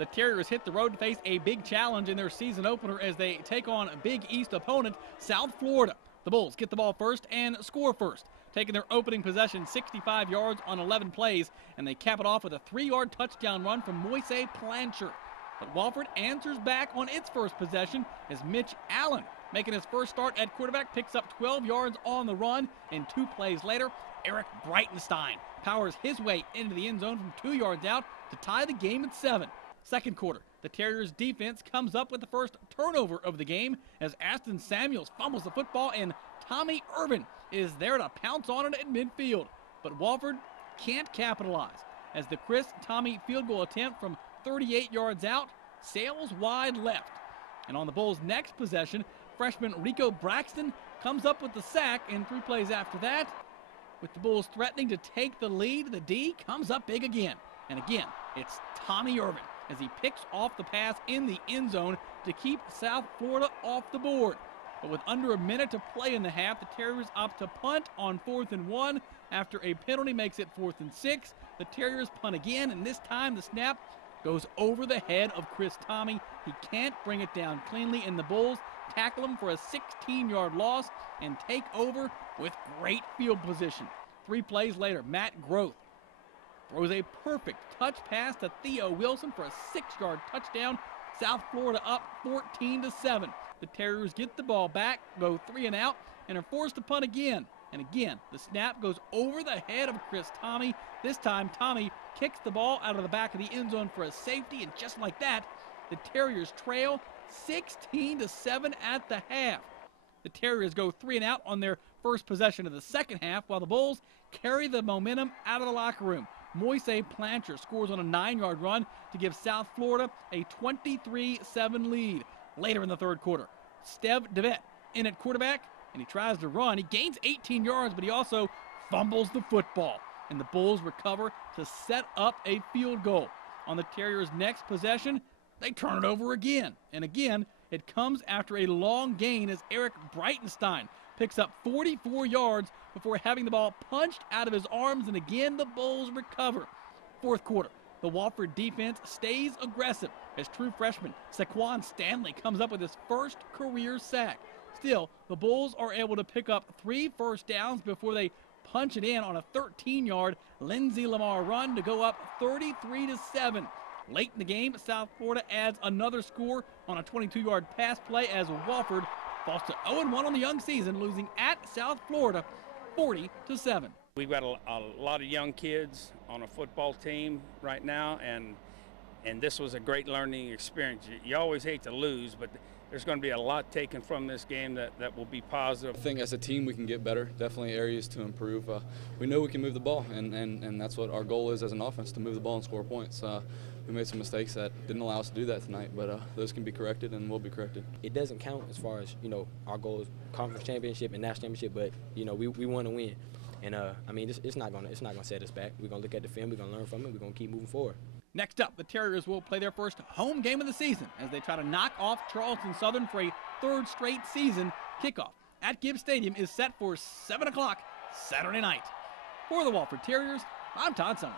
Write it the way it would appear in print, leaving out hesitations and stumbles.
The Terriers hit the road to face a big challenge in their season opener as they take on Big East opponent South Florida. The Bulls get the ball first and score first, taking their opening possession 65 yards on 11 plays, and they cap it off with a 3-yard touchdown run from Moise Plancher. But Wofford answers back on its first possession as Mitch Allen, making his first start at quarterback, picks up 12 yards on the run, and 2 plays later, Eric Breitenstein powers his way into the end zone from 2 yards out to tie the game at 7. Second quarter, the Terriers' defense comes up with the first turnover of the game as Aston Samuels fumbles the football and Tommy Irvin is there to pounce on it at midfield. But Wofford can't capitalize as the Chris Tommy field goal attempt from 38 yards out sails wide left. And on the Bulls' next possession, freshman Rico Braxton comes up with the sack, and 3 plays after that, with the Bulls threatening to take the lead, the D comes up big again. And again, it's Tommy Irvin as he picks off the pass in the end zone to keep South Florida off the board. But with under a minute to play in the half, the Terriers opt to punt on 4th and 1. After a penalty makes it 4th and 6, the Terriers punt again, and this time the snap goes over the head of Chris Tommy. He can't bring it down cleanly, and the Bulls tackle him for a 16-yard loss and take over with great field position. 3 plays later, Matt Groth throws a perfect touch pass to Theo Wilson for a 6-yard touchdown. South Florida up 14-7. The Terriers get the ball back, go 3 and out, and are forced to punt again. And again, the snap goes over the head of Chris Tommy. This time, Tommy kicks the ball out of the back of the end zone for a safety, and just like that, the Terriers trail 16-7 at the half. The Terriers go 3 and out on their first possession of the second half, while the Bulls carry the momentum out of the locker room. Moise Plancher scores on a 9-yard run to give South Florida a 23-7 lead. Later in the third quarter, Steve DeVette in at quarterback, and he tries to run. He gains 18 yards, but he also fumbles the football, and the Bulls recover to set up a field goal. On the Terriers' next possession, they turn it over again, and again, it comes after a long gain as Eric Breitenstein picks up 44 yards before having the ball punched out of his arms, and again the Bulls recover. Fourth quarter, the Wofford defense stays aggressive as true freshman Saquon Stanley comes up with his first career sack. Still, the Bulls are able to pick up 3 first downs before they punch it in on a 13-yard Lindsey Lamar run to go up 33-7. Late in the game, South Florida adds another score on a 22-yard pass play as Wofford falls to 0-1 on the young season, losing at South Florida 40-7. We've got a lot of young kids on a football team right now, and this was a great learning experience. You always hate to lose, but there's going to be a lot taken from this game that will be positive. I think as a team we can get better, definitely areas to improve. We know we can move the ball, and that's what our goal is as an offense, to move the ball and score points. We made some mistakes that didn't allow us to do that tonight, but those can be corrected and will be corrected. It doesn't count as far as, our goal is conference championship and national championship, but, we want to win. And, it's not gonna set us back. We're going to look at the film, we're going to learn from it, we're going to keep moving forward. Next up, the Terriers will play their first home game of the season as they try to knock off Charleston Southern for a 3rd straight season. Kickoff at Gibbs Stadium is set for 7 o'clock Saturday night. For the Wofford Terriers, I'm Todd Summers.